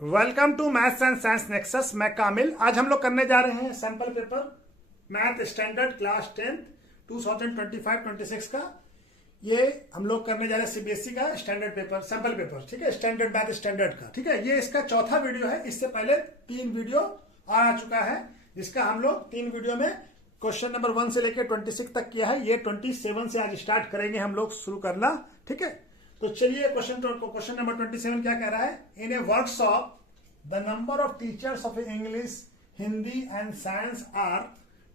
Welcome to maths and science nexus. मैं कामिल। आज हम लोग करने जा रहे हैं sample paper math standard class 10 2025-26 का। ये हम लोग करने जा रहे हैं सीबीएसई का स्टैंडर्ड पेपर, सैंपल पेपर, ठीक है, स्टैंडर्ड मैथ स्टैंडर्ड का, ठीक है। ये इसका चौथा वीडियो है। इससे पहले 3 वीडियो आ चुका है, जिसका हम लोग 3 वीडियो में क्वेश्चन नंबर 1 से लेकर 26 तक किया है। ये 27 से आज स्टार्ट करेंगे हम लोग शुरू करना, ठीक है। तो चलिए क्वेश्चन नंबर 27 क्या कह रहा है। In a workshop the number of teachers of English, Hindi and science are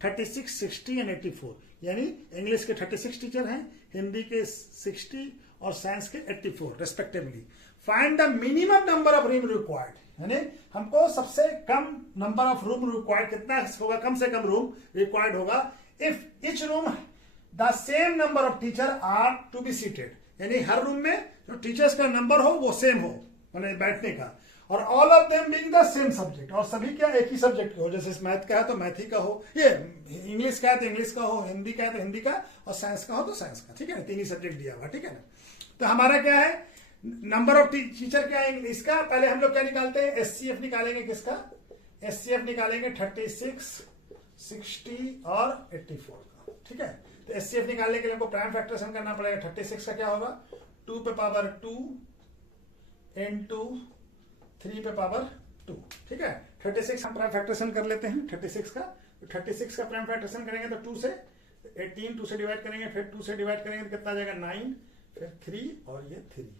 36, 60 and 84। यानी इंग्लिश के 36 टीचर हैं, हिंदी के 60 और साइंस के 84 respectively. Find the minimum number of room required, यानी हमको सबसे कम नंबर ऑफ रूम रिक्वायर्ड कितना होगा, कम से कम रूम रिक्वायर्ड होगा if each room the same number of teacher are to be seated. यानी हर रूम में जो टीचर्स का नंबर हो वो सेम हो, मैंने बैठने का, और all of them being the same subject, और सभी क्या एक ही सब्जेक्ट के हो। जैसे मैथ का है तो मैथ ही का हो, ये इंग्लिश का है तो इंग्लिश का हो, हिंदी का है तो हिंदी का, और साइंस का हो तो साइंस का, ठीक है ना। 3 ही सब्जेक्ट दिया हुआ, ठीक है ना। तो हमारा क्या है, नंबर ऑफ टीचर क्या है इसका। पहले हम लोग क्या निकालते हैं, एचसीएफ निकालेंगे। किसका एचसीएफ निकालेंगे? 36, 60 और 84 का, ठीक है। तो एचसीएफ निकालने के लिए हमको प्राइम फैक्टरेशन करना पड़ेगा। 36 का क्या होगा, 2 पे पावर 2 इनटू 3 पे पावर 2, ठीक है। 36 हम प्राइम फैक्टरेशन कर लेते हैं 36 का। तो 36 का प्राइम फैक्टरेशन करेंगे तो 2 से 18, 2 से डिवाइड करेंगे, फिर 2 से डिवाइड करेंगे तो कितना आ जाएगा 9, फिर 3 और ये 3,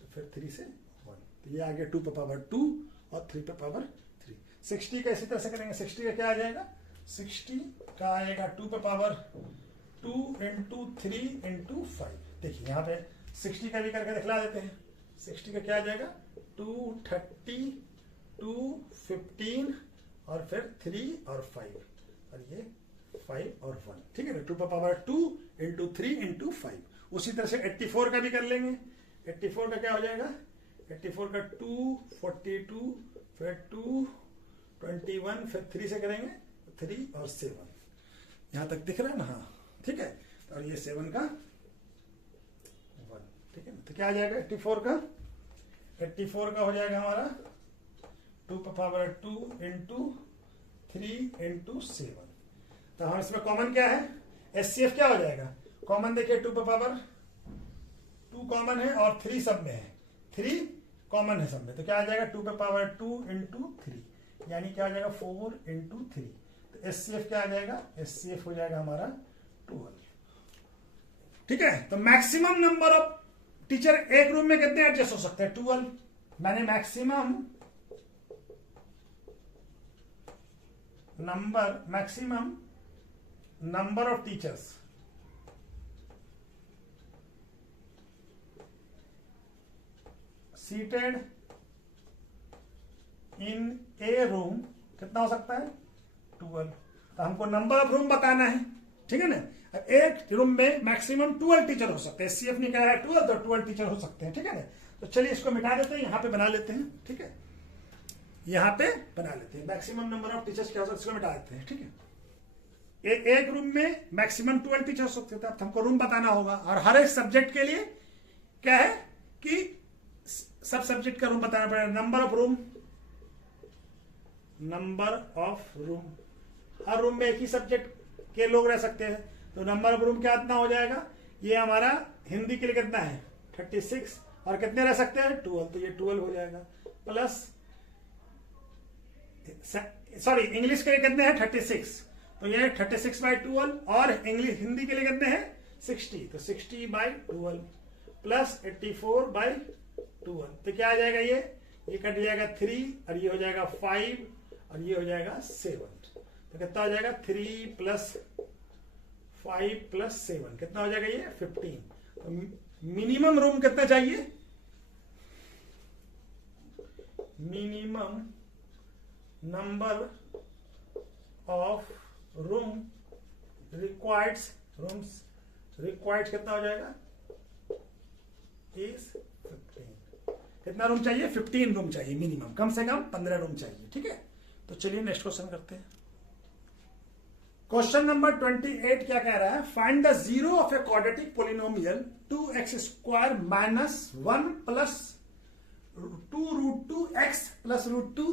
तो फिर 3 से 1, तो ये आ गया 2 पे पावर 2 और 3 पे पावर 3। 60 का इसी तरह से करेंगे। 60 का क्या आ जाएगा, 60 का आएगा 2 पे पावर 2 इंटू 3 इंटू 5। देखिए यहाँ पे 60 का भी करके दिखला देते हैं। 60 का क्या आ जाएगा, 230, 215 और फिर 3 और 5, और ये 5 और 1, ठीक है ना। 2 पे पावर 2 इंटू 3 इंटू 5। उसी तरह से 84 का भी कर लेंगे। 84 का क्या हो जाएगा, 84 का 242, फिर 221, फिर 3 से करेंगे 3 और 7। यहां तक दिख रहा है ना, हाँ, ठीक है। और ये 7 का 1, ठीक है ना। तो क्या आ जाएगा 84 का हो जाएगा हमारा 2 पे पावर 2 इंटू 3 इंटू 7। तो हम इसमें कॉमन क्या है, एचसीएफ क्या हो जाएगा, कॉमन देखिए 2 पे पावर 2 कॉमन है और 3 सब में है, 3 कॉमन है सब में। तो क्या आ जाएगा 2 पे पावर 2 इंटू 3, यानी क्या आ जाएगा 4 इंटू 3। तो एचसीएफ क्या आ जाएगा, एचसीएफ हो जाएगा हमारा 12, ठीक है। तो मैक्सिमम नंबर ऑफ टीचर एक रूम में कितने एडजस्ट हो सकते हैं, 12। मैंने maximum number of teachers seated in A room कितना हो सकता है, 12। तो हमको नंबर ऑफ रूम बताना है, ठीक है ना। एक रूम में मैक्सिमम 12 टीचर हो सकते हैं। सीएफ निकाला है 12, तो 12 टीचर हो सकते हैं, ठीक है ना। तो चलिए इसको मिटा देते हैं, यहां पे बना लेते हैं, ठीक है। यहां पे बना लेते हैं मैक्सिमम नंबर ऑफ टीचर्स क्या हो सकते हैं, इसको मिटा देते हैं, ठीक है। एक रूम में मैक्सिमम 12 टीचर हो सकते थे। अब हमको रूम बताना होगा, और हर एक सब्जेक्ट के लिए क्या है कि सब सब्जेक्ट का रूम बताना पड़ेगा। Number of room, her room में एक ही सब्जेक्ट के लोग रह सकते हैं। तो नंबर ऑफ रूम क्या इतना हो जाएगा, ये हमारा हिंदी के लिए कितना है 36, और कितने रह सकते हैं 12, तो ये 12 हो जाएगा। प्लस सॉरी इंग्लिश के लिए कितने हैं 36, तो ये 36/12, और इंग्लिश हिंदी के लिए कितने हैं 60, तो 60/12 प्लस 84/12। तो क्या आ जाएगा, ये कट जाएगा 3, और ये हो जाएगा 5, और ये हो जाएगा 7। तो कितना हो जाएगा 3 + 5 + 7 कितना हो जाएगा, ये 15। तो मिनिमम रूम कितना चाहिए, मिनिमम नंबर ऑफ रिक्वायर्ड कितना हो जाएगा, इज 15। कितना रूम चाहिए, 15 रूम चाहिए मिनिमम, कम से कम 15 रूम चाहिए, ठीक है। तो चलिए नेक्स्ट क्वेश्चन करते हैं। क्वेश्चन नंबर 28 क्या कह रहा है, find the zero of a quadratic polynomial 2x² - 1 + 2√2x plus root two,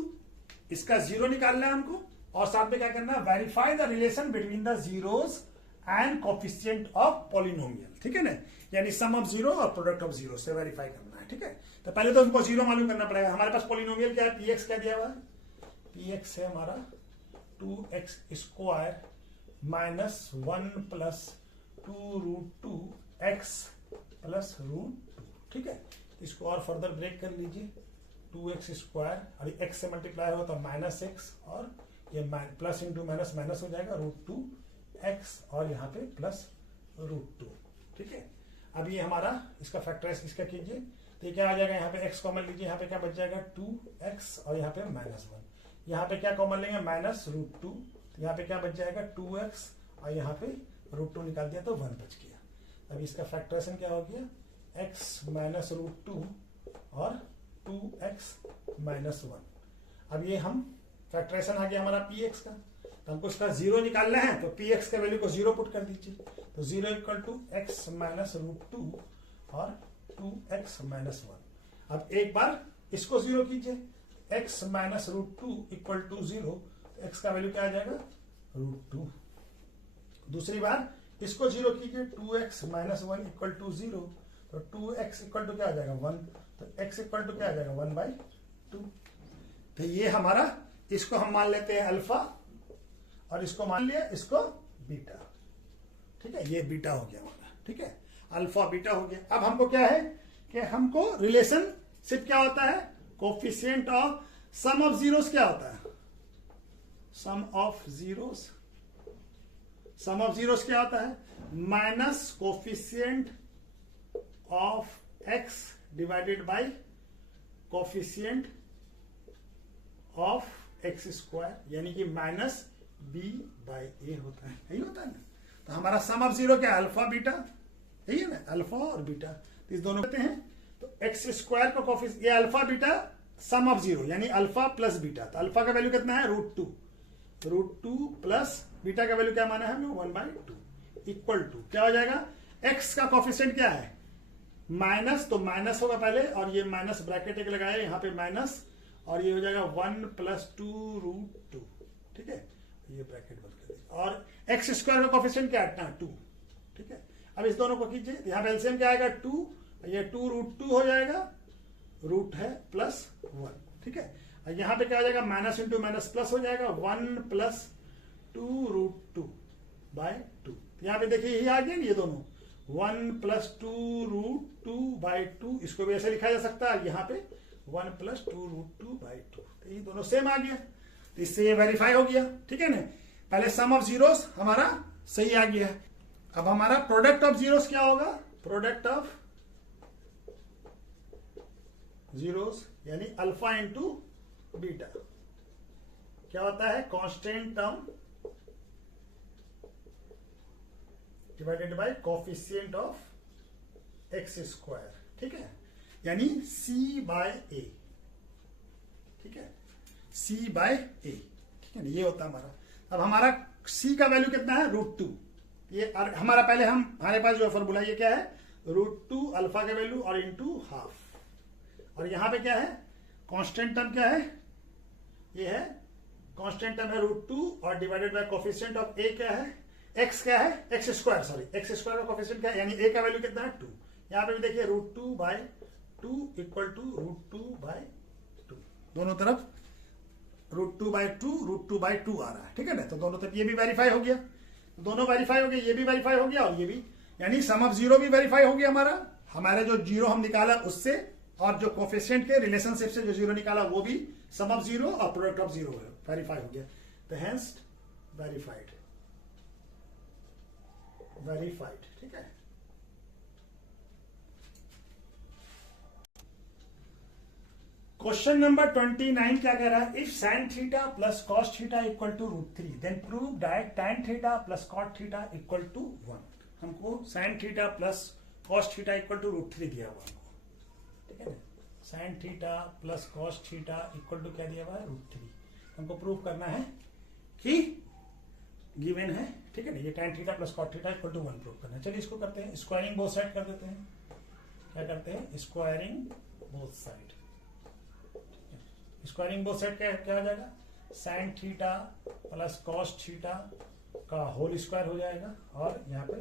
इसका जीरो निकालना है हमको, और साथ में क्या करना है, verify the relation between the zeros and coefficient of polynomial, ठीक है ना, यानी सम ऑफ जीरो और प्रोडक्ट ऑफ जीरो से वेरीफाई करना है, ठीक है। तो पहले तो हमको जीरो मालूम करना पड़ेगा। हमारे पास पॉलिनोमियल क्या है, पीएक्स क्या दिया हुआ है, पीएक्स है हमारा 2x square minus 1 plus 2 root 2 x plus root 2, ठीक है। इसको और फर्दर ब्रेक कर लीजिए, 2x स्क्वायर, अभी x से मल्टीप्लाई हो तो माइनस एक्स, और ये प्लस इंटू माइनस माइनस हो जाएगा, रूट 2 एक्स, और यहाँ पे प्लस रूट 2, ठीक है। अब ये हमारा इसका फैक्टराइज इसका कीजिए, तो ये क्या आ जाएगा, यहाँ पे x कॉमन लीजिए, यहाँ पे क्या बच जाएगा 2x, और यहाँ पे माइनस 1, यहाँ पे क्या कॉमन लेंगे, माइनस रूट 2, तो यहाँ पे क्या बच जाएगा 2x, और यहाँ पे रूट 2 निकाल दिया तो 1 बच गया। अब इसका फैक्टराइजेशन क्या हो गया, x माइनस रूट 2 और 2x माइनस 1। अब ये हम फैक्टराइजेशन आ गया हमारा px का, तो हमको इसका जीरो निकालना है, तो px के वैल्यू को जीरो पुट कर दीजिए, तो zero equal to x minus root 2 और 2x माइनस 1। अब एक बार इसको जीरो कीजिए, x minus root 2 equal to zero, तो x का वैल्यू क्या आ जाएगा, रूट 2। दूसरी बार इसको जीरो कीजिए, 2x minus 1 equal to zero, तो 2x इक्वल टू क्या आ जाएगा 1, तो x इक्वल टू क्या आ जाएगा 1/2। तो ये हमारा, इसको हम मान लेते हैं अल्फा, और इसको मान लिया इसको बीटा, ठीक है, ये बीटा हो गया हमारा, ठीक है, अल्फा बीटा हो गया। अब हमको क्या है कि हमको रिलेशनशिप क्या होता है, coefficient of sum of zeros क्या होता है, sum of zeros, sum of zeros क्या होता है, minus coefficient of x divided by coefficient of x square, यानी कि माइनस बी बाई ए होता है, यही होता है ना। तो हमारा सम ऑफ जीरो क्या है, अल्फा बीटा, यही है ना, अल्फा और बीटा, तो इस दोनों कहते हैं। तो एक्स स्क्वायर का कोफिशिएंट, ये alpha beta some of zero, यानी अल्फा प्लस बीटा, तो अल्फा का वैल्यू कितना है रूट 2 प्लस बीटा का वैल्यू क्या माना है हमें 1/2 इक्वल टू क्या हो जाएगा, एक्स का कोफिशिएंट क्या है माइनस, तो माइनस होगा पहले, और ये माइनस ब्रैकेट एक लगाए यहाँ पे माइनस, और ये हो जाएगा 1 प्लस 2 रूट 2, ठीक है, ये ब्रैकेट बंद कर दीजिए, और एक्स स्क्वायर का कोफिशिएंट क्या है 2, ठीक है। अब इस दोनों को कीजिए, यहाँ पे एलसीएम क्या आएगा 2, ये 2 रूट 2 हो जाएगा, रूट है प्लस 1, ठीक है। यहाँ पे क्या हो जाएगा, माइनस इंटू माइनस प्लस हो जाएगा, 1 प्लस 2 रूट 2 बाय 2, यहाँ पे देखिए यही आ गया ये दोनों, 1 प्लस 2 रूट 2 बाई 2, इसको भी ऐसे लिखा जा सकता है, यहाँ पे 1 प्लस 2 रूट 2 बाई 2, तो ये दोनों सेम आ गया, तो इससे ये वेरीफाई हो गया, ठीक है ना। पहले सम ऑफ जीरोस हमारा सही आ गया। अब हमारा प्रोडक्ट ऑफ जीरोस क्या होगा, प्रोडक्ट ऑफ जीरोस यानी अल्फा इंटू बीटा क्या होता है, constant term divided by coefficient of x square, ठीक है, यानी c बाय ए, ठीक है, c बाय ए, ठीक है ना, ये होता है हमारा। अब हमारा c का वैल्यू कितना है रूट 2, ये हमारा पहले हमारे पास जो फॉर्मूला ये क्या है रूट 2 अल्फा का वैल्यू और इंटू हाफ, और यहां पे क्या है कांस्टेंट टर्म क्या है, ये है कांस्टेंट टर्म है रूट 2 और डिवाइडेड बाय कोफिशिएंट ऑफ ए क्या है, एक्स क्या है, x square, sorry x square का कोफिशिएंट क्या है, यानी ए का वैल्यू कितना है 2, यहाँ पे भी देखिए root 2 by 2 equal to root 2 by 2, दोनों तरफ रूट 2 बाय 2 रूट 2 बाय 2 आ रहा है, ठीक है ना। तो दोनों तरफ ये भी वेरीफाई हो गया, दोनों वेरीफाई हो गए, ये भी वेरीफाई हो गया और ये भी, यानी सम ऑफ जीरो भी वेरीफाई हो गया हमारा, हमारे जो जीरो हम निकाला उससे, और जो कोफिशिएंट के रिलेशनशिप से जो जीरो निकाला वो भी सम ऑफ जीरो और प्रोडक्ट ऑफ जीरो वेरीफाई हो गया, तो हेंस वेरीफाइड, ठीक है। क्वेश्चन नंबर 29 क्या कह रहा है, if sine theta plus cos theta equal to root 3 then prove that tan theta plus cot theta equal to 1। हमको sine theta plus cos theta equal to root 3 दिया हुआ हमको, ठीक है ना, sine theta plus cos theta equal to क्या दिया हुआ है रूट 3, हमको प्रूव करना है कि गिवन है, ठीक है ना, ये tan theta plus cot theta equal to 1 prove करना है। चलिए इसको करते हैं, स्क्वायरिंग बोथ साइड कर देते हैं, क्या करते हैं squaring both side, squaring both side क्या हो जाएगा, sign theta plus cos theta का होल स्क्वायर हो जाएगा, और यहाँ पे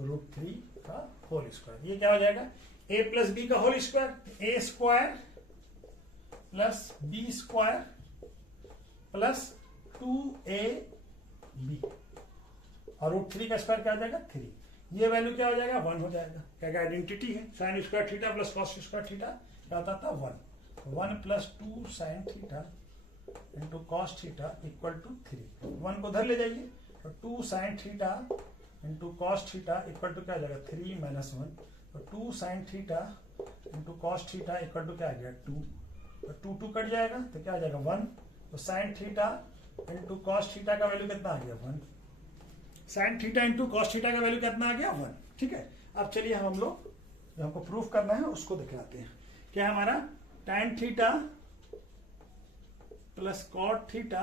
√3 का होल स्क्वायर। ये क्या हो जाएगा, a प्लस बी का whole square, a square plus B square plus 2ab, और √3 का स्क्वायर क्या हो जाएगा 3। ये वैल्यू क्या हो जाएगा 1 हो जाएगा, क्या आइडेंटिटी है, sine square theta plus cos square theta क्या होता था 1 plus 2 sine theta into cos theta equal to 3। 1 को उधर ले जाइए तो 2 sine theta into cos theta equal to क्या आ जाएगा 3 माइनस 1, तो 2 sine theta into cos theta equal to क्या आ गया 2, तो 2 कट जाएगा तो क्या आ जाएगा 1, तो sign theta into cos theta का वैल्यू कितना आ गया 1, sign theta into cos theta का वैल्यू कितना आ गया 1। ठीक है, अब चलिए हम लोग जो हमको प्रूफ करना है उसको दिखाते हैं। क्या हमारा tan theta plus cot theta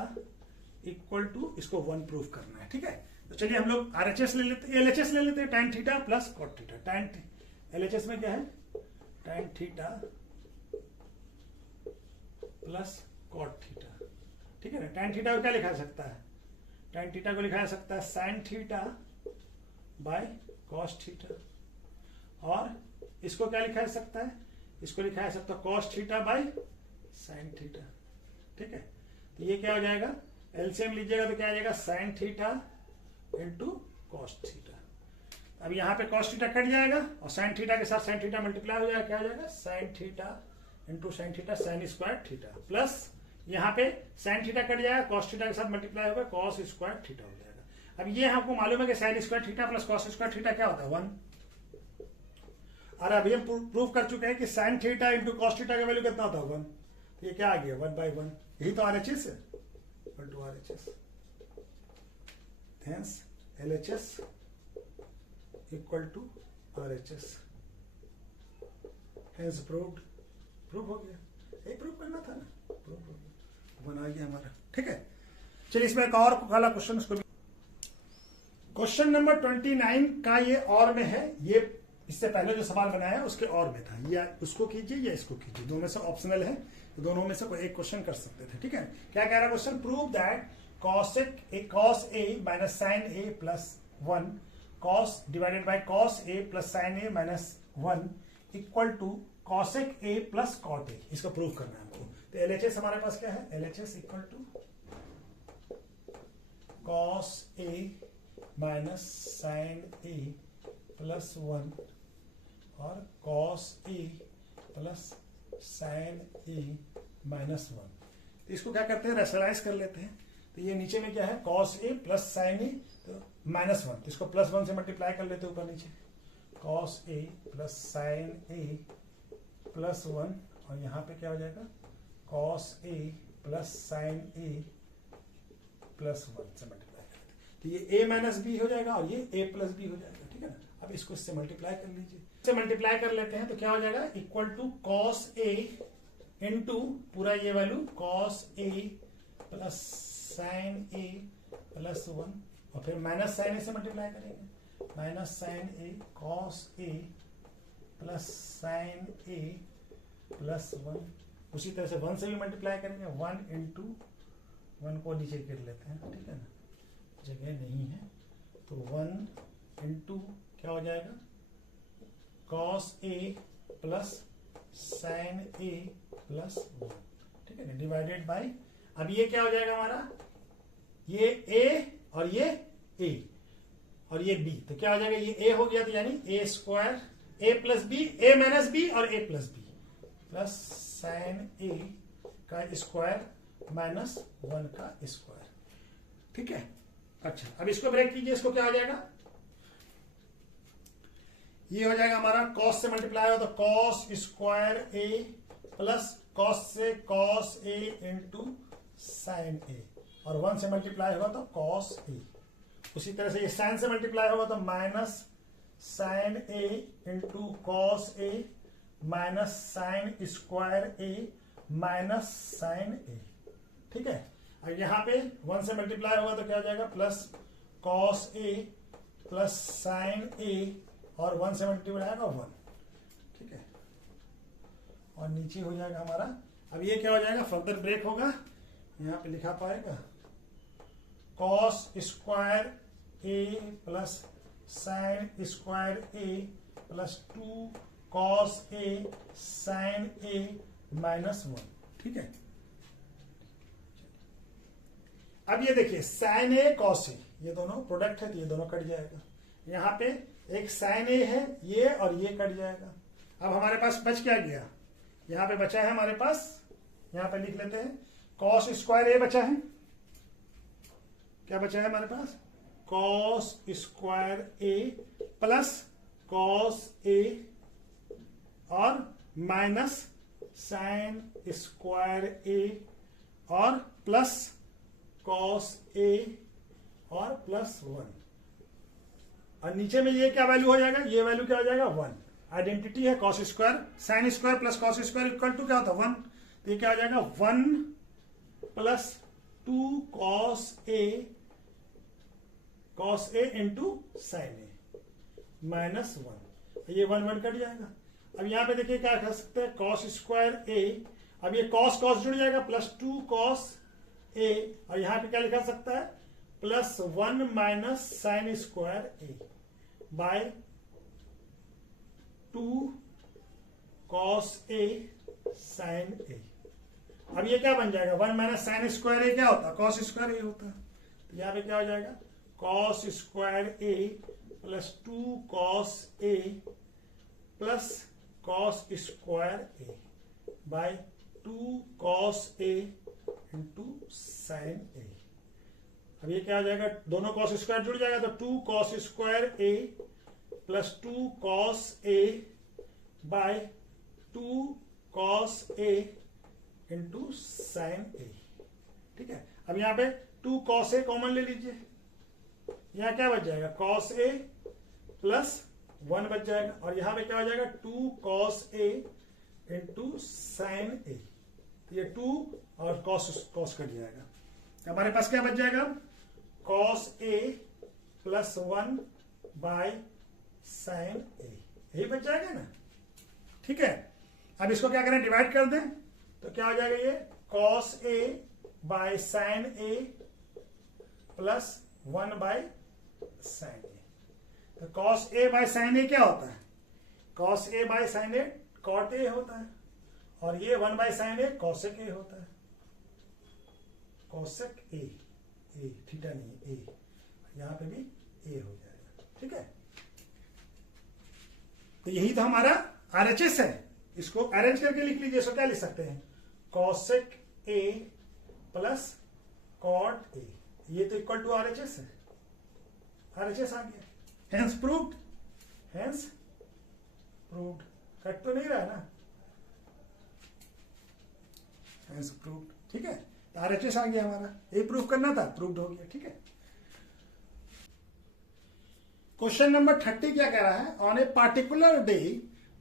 equal to इसको 1 प्रूफ करना है। ठीक है, तो चलिए हम लोग RHS ले लेते हैं, LHS ले लेते हैं, tan theta plus cot theta. tan LHS में क्या है, tan theta plus cot theta. ठीक है ना, tan थीटा को क्या लिखा सकता है, tan थीटा को लिखा जा सकता है sine theta by cos theta, और इसको क्या लिखा जा सकता है, इसको लिखा जा सकता है cos theta by sine theta. ठीक है, तो ये क्या हो जाएगा, एलसीएम लीजिएगा तो क्या आ जाएगा sign theta into cos theta. अब यहाँ पे कॉस थीटा कट जाएगा और साइन थीटा के साथ साइन थीटा मल्टीप्लाई हो जाएगा, क्या हो जाएगा sign theta into sine theta sine square theta, plus यहाँ पे साइन थीटा कट जाएगा, कॉस थीटा के साथ मल्टीप्लाई होगा, कॉस स्क्वायर थीटा हो जाएगा। अब ये हमको मालूम है कि sign square theta plus cos square theta क्या होता है 1, और अभी हम प्रूव कर चुके हैं कि sign theta into cos theta का वैल्यू कितना होता है 1, तो ये क्या आ गया 1/1, यही तो RHS है, equal to RHS, hence LHS equal to RHS, hence proved, prove हो गया, यही प्रूव करना था ना, प्रूव हो गया, बना गया हमारा। ठीक है, चलिए इसमें एक और वाला क्वेश्चन, उसको क्वेश्चन नंबर 29 का ये और में है, ये इससे पहले जो सवाल बनाया है उसके और में था, या उसको कीजिए या इसको कीजिए, दोनों में से ऑप्शनल है, तो दोनों में से कोई एक क्वेश्चन कर सकते थे। ठीक है, क्या कह रहा है question, prove that cos a minus sine a plus 1 cos divided by cos a plus sine a minus 1 equal to cosec a plus cot a, इसको प्रूव करना है हमको। तो LHS हमारे पास क्या है, LHS equal to cos a minus sine a plus 1 और cos a plus sine a minus 1। इसको क्या करते हैं, रेशनलाइज कर लेते हैं। तो ये नीचे में क्या है cos a plus sine a तो माइनस 1, तो इसको प्लस 1 से मल्टीप्लाई कर लेते हैं ऊपर नीचे, cos a plus sine a plus 1, और यहाँ पे क्या हो जाएगा cos a plus sine a plus 1 से मल्टीप्लाई कर लेते हैं, तो ये a माइनस b हो जाएगा और ये a प्लस b हो जाएगा। ठीक है ना, अब इसको इससे मल्टीप्लाई कर लीजिए, इससे मल्टीप्लाई कर लेते हैं तो क्या हो जाएगा equal to cos a into पूरा ये value cos a plus sine a plus 1, और फिर माइनस साइन a से मल्टीप्लाई करेंगे, minus sine a cos a plus sine a plus 1, उसी तरह से 1 से भी मल्टीप्लाई करेंगे, 1 इंटू 1 को नीचे कर लेते हैं। ठीक है ना, जगह नहीं है तो 1 इंटू क्या हो जाएगा cos a plus sine a plus 1। ठीक है ना, डिवाइडेड बाय, अब ये क्या हो जाएगा हमारा, ये a और ये a और ये b, तो क्या हो जाएगा ये a हो गया, तो यानी a square a plus b, a minus b और a plus b plus sine a का स्क्वायर माइनस 1 का स्क्वायर। ठीक है, अच्छा अब इसको ब्रेक कीजिए, इसको क्या हो जाएगा, ये हो जाएगा हमारा cos से मल्टीप्लाई हो तो cos square a plus cos से cos a into sine a, और 1 से मल्टीप्लाई होगा तो cos a, उसी तरह से ये साइन से मल्टीप्लाई होगा तो minus sine a into cos a minus sine square a minus sine a। ठीक है, और यहाँ पे 1 से मल्टीप्लाई होगा तो क्या हो जाएगा plus cos a plus sine a, और 1 से मल्टीप्लाई होगा 1। ठीक है, और नीचे हो जाएगा हमारा अब ये क्या हो जाएगा, फर्दर ब्रेक होगा, यहाँ पे लिखा पाएगा cos square A plus sine square A plus 2 cos A sign A minus 1। ठीक है, अब ये देखिए साइन ए कॉस ए, ये दोनों प्रोडक्ट है तो ये दोनों कट जाएगा। यहाँ पे एक साइन ए है ये और ये कट जाएगा। अब हमारे पास बच क्या गया, यहाँ पे बचा है हमारे पास, यहाँ पे लिख लेते हैं कॉस स्क्वायर ए बचा है। क्या बचा है हमारे पास, cos square A plus cos A और माइनस साइन स्क्वायर ए और प्लस कॉस ए और प्लस 1। और नीचे में ये क्या वैल्यू हो जाएगा, ये वैल्यू क्या हो जाएगा 1। आइडेंटिटी है cos square, sine square plus cos square equal to क्या होता है 1। तो ये क्या हो जाएगा 1 plus 2 cos A into sine A minus 1। ये 1 1 कट जाएगा। अब यहाँ पे देखिए क्या कर सकते हैं, कॉस स्क्वायर ए, अब ये कॉस कॉस जुड़ जाएगा प्लस 2 कॉस ए, और यहाँ पे क्या लिखा सकता है plus 1 minus sine square A bye 2 cos A sign ए। अब ये क्या बन जाएगा 1 माइनस साइन स्क्वायर ए क्या होता है, कॉस स्क्वायर ए होता है। तो यहाँ पे क्या हो जाएगा cos square A plus 2 cos A plus cos square A bye 2 cos A into sine ए। अब ये क्या हो जाएगा, दोनों कॉस स्क्वायर जुड़ जाएगा तो 2 cos square A plus 2 cos A bye 2 cos A into sine ए। ठीक है, अब यहाँ पे 2 कॉस ए कॉमन ले लीजिए, यहाँ क्या बच जाएगा कॉस ए प्लस 1 बच जाएगा, और यहाँ पे क्या हो जाएगा 2 कॉस ए इंटू साइन ए। ये 2 और कॉस कट जाएगा। हमारे पास क्या बच जाएगा cos A plus 1 by sine A, यही बच जाएगा ना। ठीक है, अब इसको क्या करें, डिवाइड कर दें, तो क्या हो जाएगा ये cos A by sine A plus 1 by sine A. तो cos A by sine A क्या होता है, cos A by sine A cot A होता है, और ये 1 by sine A cosec A होता है। कॉसेक ए, थीटा नहीं ए, यहां पे भी ए हो जाएगा। ठीक है, तो यही तो हमारा आरएचएस है। इसको अरेंज करके लिख लीजिए। इसको क्या लिख सकते हैं cosec a plus cot a, ये तो इक्वल टू आरएचएस है। आरएचएस आ गया, hence proved, hence proved. Cut तो नहीं रहा ना, हेंस प्रूव्ड। ठीक है, आरएचएस आ गया हमारा, यही प्रूव करना था, प्रूव्ड हो गया। ठीक है, क्वेश्चन नंबर 30 क्या कह रहा है, on a particular day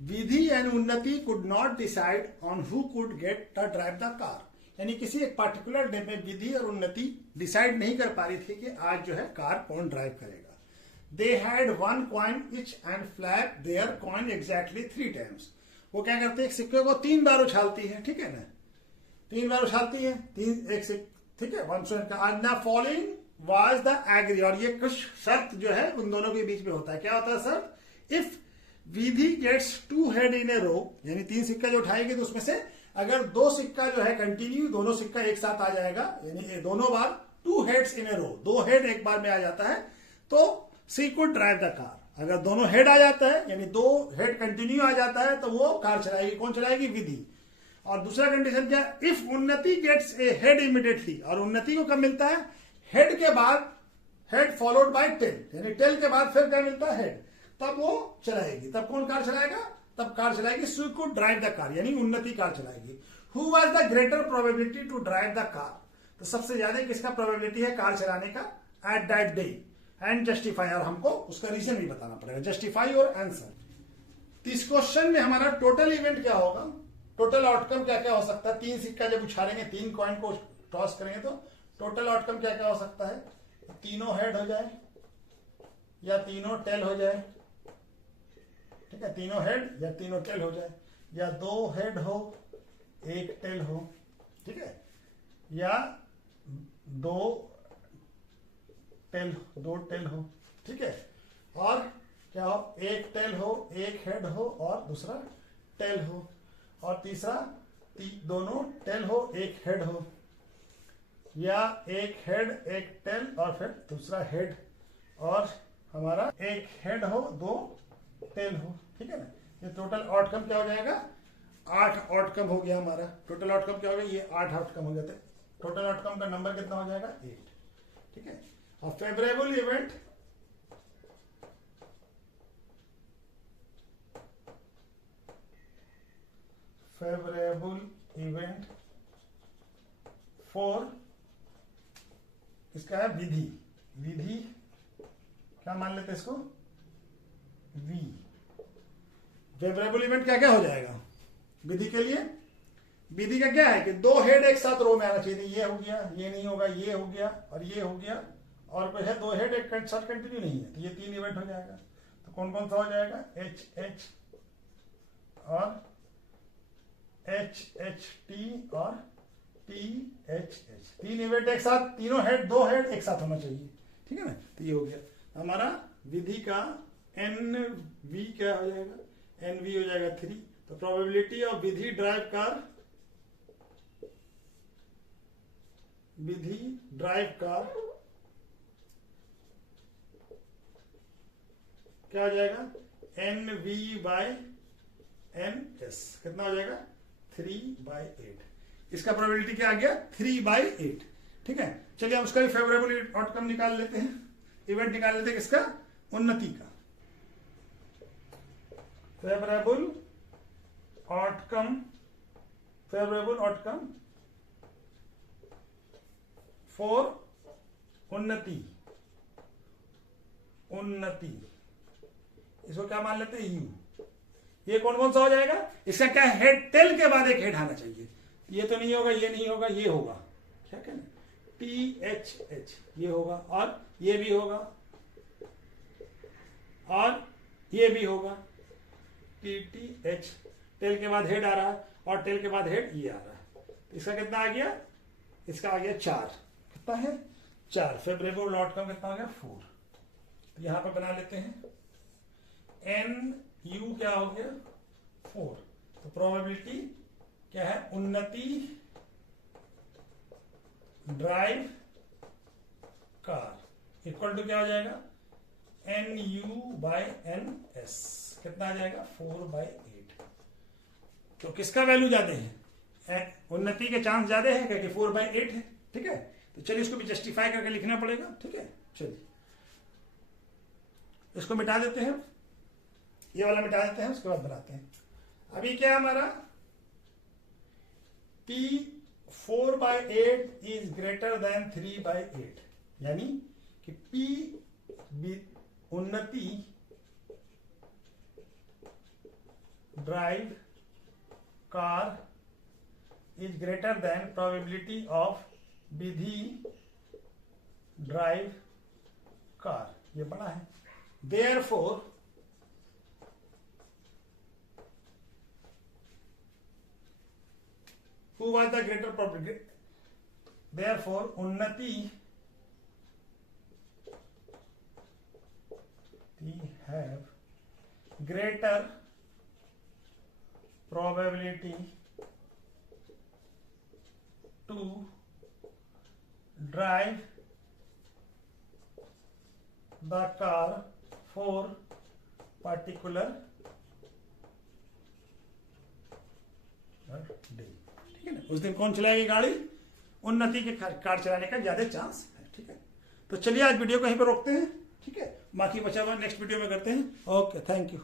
Vidhi and Unnati could not decide on who could get the drive the car. यानी किसी एक पार्टिकुलर डे में विधि और उन्नति डिसाइड नहीं कर पा रही थी कि आज जो है कार कौन ड्राइव करेगा। They had 1 coin each and flip their coin exactly 3 times. वो क्या करते हैं, एक सिक्के को 3 बार उछालती है। ठीक है ना, 3 बार उछालती है, 3 एक सिक्का। ठीक है, 1 का आज ना फॉलोइंग वाज द एग्री, और ये कुछ शर्त जो है उन दोनों के बीच में होता है। क्या होता है शर्त, if Vidhi gets 2 head in a row, यानी 3 सिक्का जो उठाएगी तो उसमें से अगर 2 सिक्का जो है कंटिन्यू, दोनों सिक्का एक साथ आ जाएगा, यानी दोनों बार 2 heads in a row, 2 head एक बार में आ जाता है, तो सी कुड ड्राइव द कार। अगर दोनों हेड आ जाता है, यानी 2 हेड कंटिन्यू आ जाता है, तो वो कार चलाएगी। कौन चलाएगी, विधि। और दूसरा कंडीशन क्या, इफ उन्नति गेट्स ए हेड इमीडिएटली, और उन्नति को कब मिलता है, हेड के बाद, हेड फॉलोड बाय टेल, यानी टेल के बाद फिर क्या मिलता है, हेड, तब वो चलाएगी। तब कौन कार चलाएगा, तब कार चलाएगी she could drive the car, यानी उन्नति कार चलाएगी। Who was the greater probability to drive the car, तो सबसे ज्यादा किसका प्रोबेबिलिटी है कार चलाने का at that day, and justify, और हमको उसका रीजन भी बताना पड़ेगा, जस्टिफाई और आंसर। इस क्वेश्चन में हमारा टोटल इवेंट क्या होगा, टोटल आउटकम क्या क्या हो सकता है। 3 सिक्का जब उछालेंगे, 3 कॉइन को टॉस करेंगे, तो टोटल आउटकम क्या क्या हो सकता है, तीनों हेड हो जाए या तीनों टेल हो जाए। ठीक है, तीनों हेड या तीनों टेल हो जाए, या 2 हेड हो एक टेल हो, ठीक है, या दो टेल हो, ठीक है, और क्या हो, एक टेल हो, एक हेड हो और दूसरा टेल हो, और तीसरा दोनों टेल हो एक हेड हो, या एक हेड एक टेल और फिर दूसरा हेड, और हमारा एक हेड हो दो टेल हो, ठीक है ना। ये टोटल आउटकम क्या हो जाएगा, 8 आउटकम हो गया हमारा। टोटल आउटकम क्या हो गया, ये 8 आउटकम हो जाते। टोटल आउटकम का नंबर कितना हो जाएगा, 8, ठीक है। और फेवरेबल इवेंट, फॉर इसका है विधि क्या मान लेते हैं इसको, वी। फेवरेबल इवेंट क्या क्या हो जाएगा विधि के लिए, विधि का क्या है कि दो हेड एक साथ रो में आना चाहिए। ये हो गया, ये नहीं होगा, ये हो गया और ये हो गया, और कोई है दो हेड एक साथ कंटिन्यू नहीं है, तो ये 3 इवेंट हो जाएगा। तो कौन कौन सा हो जाएगा, एच एच और एच एच टी और टी एच एच। 3 इवेंट एक साथ, तीनों हेड दो हेड एक साथ होना चाहिए, ठीक है ना। तो ये हो गया हमारा विधि का एन वी क्या हो जाएगा, एन वी हो जाएगा 3। तो probability of Vidhi drive car, क्या हो जाएगा, n V by n S, कितना हो जाएगा 3/8। इसका प्रोबेबिलिटी क्या आ गया, 3/8, ठीक है। चलिए हम उसका भी फेवरेबल आउटकम निकाल लेते हैं, इवेंट निकाल लेते हैं किसका, उन्नति का। फेवरेबल आउटकम फॉर उन्नति, इसको क्या मान लेते हैं, यू। ये कौन कौन सा हो जाएगा, इसका क्या हेड, टेल के बाद एक हेड आना चाहिए। ये तो नहीं होगा, ये नहीं होगा, ये होगा, क्या कहना, टी एच एच, ये होगा, और ये भी होगा, और ये भी होगा, टी टी एच। टेल के बाद हेड आ रहा है और टेल के बाद हेड ये आ रहा है। इसका कितना आ गया, इसका आ गया 4। कितना है, 4। फेवरेबल आउटकम कितना हो गया, 4। तो यहां पर बना लेते हैं, एन यू क्या हो गया, 4। तो प्रोबेबिलिटी क्या है, उन्नति ड्राइव कार इक्वल टू क्या हो जाएगा, n U by n S. कितना आ जाएगा, 4/8। तो किसका वैल्यू ज्यादा है, उन्नति के चांस ज्यादा है क्योंकि 4/8 है, ठीक है। तो चलिए इसको भी जस्टिफाई करके लिखना पड़ेगा, ठीक है। चलिए इसको मिटा देते हैं, ये वाला मिटा देते हैं, उसके बाद बनाते हैं। अभी क्या है हमारा, T 4/8 इज ग्रेटर देन 3/8, यानी कि P उन्नति drive car is greater than probability of Vidhi drive car, ये बड़ा है। Therefore who was the greater probability, therefore उन्नति have greater probability to drive the car for particular day, ठीक है ना। उस दिन कौन चलाएगी गाड़ी, उन्नति के कार चलाने का ज्यादा चांस है, ठीक है। तो चलिए आज वीडियो को यहीं पर रोकते हैं, ठीक है। बाकी बचा हुआ नेक्स्ट वीडियो में करते हैं। Okay, thank you.